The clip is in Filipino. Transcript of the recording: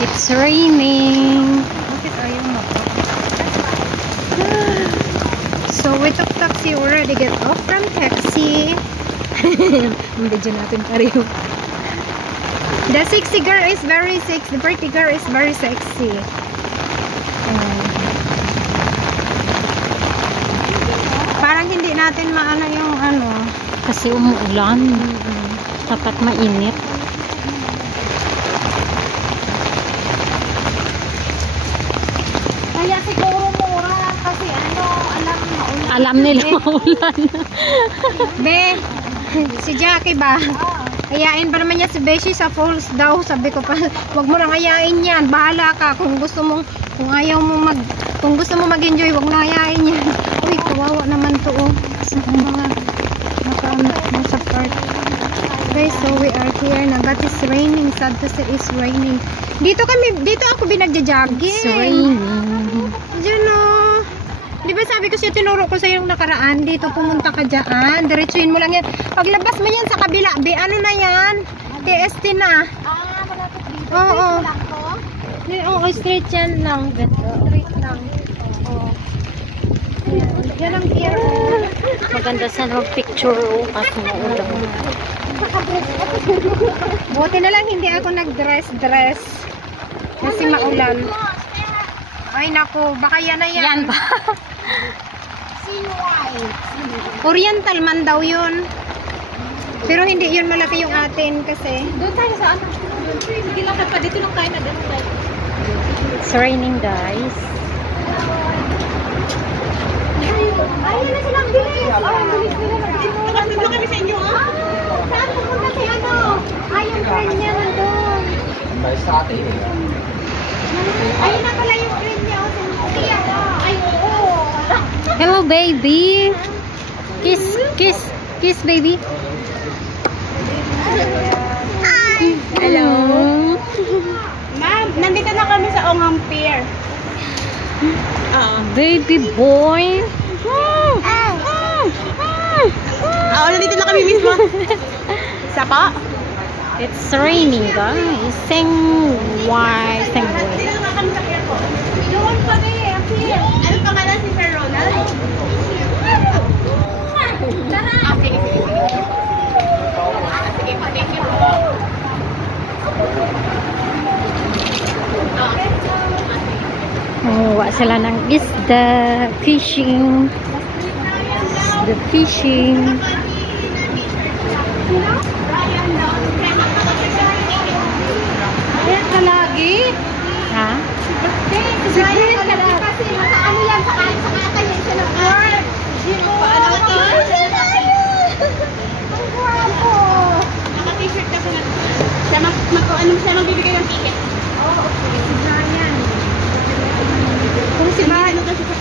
It's raining. Bakit ayaw mo? So we took taxi already. Get off from taxi. Medyo natin pareho. The sexy girl is very sexy. The pretty girl is very sexy. Parang hindi natin maano yung ano. Kasi umuulan. Dapat mainit. Kaya siguro mura kasi ano, maulan. Alam nila maulan. Be, si Jackie ba? Ayain pa naman niya si Beshi sa falls daw. Sabi ko pa, wag mo nang ayain yan. Bahala ka kung gusto mo, kung gusto mo mag-enjoy, wag na ayain yan. Uy, kawawa naman to oh. Sa mga nasa park. Okay, so we are here na, but it's raining. Sad to say it's raining. Dito ako binagja-jogging. It's raining. Diyan oh. Di ba sabi ko siya, tinuro ko sa yung nakaraan, dito pumunta ka dyan, diretsuhin mo lang yan. Paglabas mo yan sa kabila, be, ano na yan? TST na. Malapit dito. Oo. Lang to? Straight yan lang. Straight lang. Oo. Yan ang pier. Maganda sana mag-picture kasi maulan. Buti na lang hindi ako nag-dress. Kasi maulan. Ay nako, baka yan na yan. Yan ba? Oriental man daw yun. Pero hindi yun malaki yung atin kasi. Doon tayo sa ano? Sige lang pa, dito lang tayo na doon tayo. It's raining guys. Ayun na silang bilis. Bilis nila. Nakasito kami sa inyo ha? Saan pupunta si ano? Yung friend niya nandun. Ayun na pala yung friend niya. Ay, oo. Hello baby. Kiss baby. Hello. Ma'am, nandito na kami sa Ongham Pier. Baby boy. Nandito na kami mismo. Isa pa? It's raining guys. Sengway. Dito na kami sa pier po. Doon pa eh, pier. Ano pangalan si Sir Ronald? Tara. Sige. Sige, thank you po. Manguha sila ng isda. Fishing. The fishing. Ayan ka lagi. Ha? Si Brian ka lagi kasi ano yan sa kanya siya ng work. Hindi mo paano to? Ang guwapo. Naka-t-shirt kasi na. Siya magbibigay ng ticket. Oo, okay. Si Brian. Kung si Brian, ano kasi sa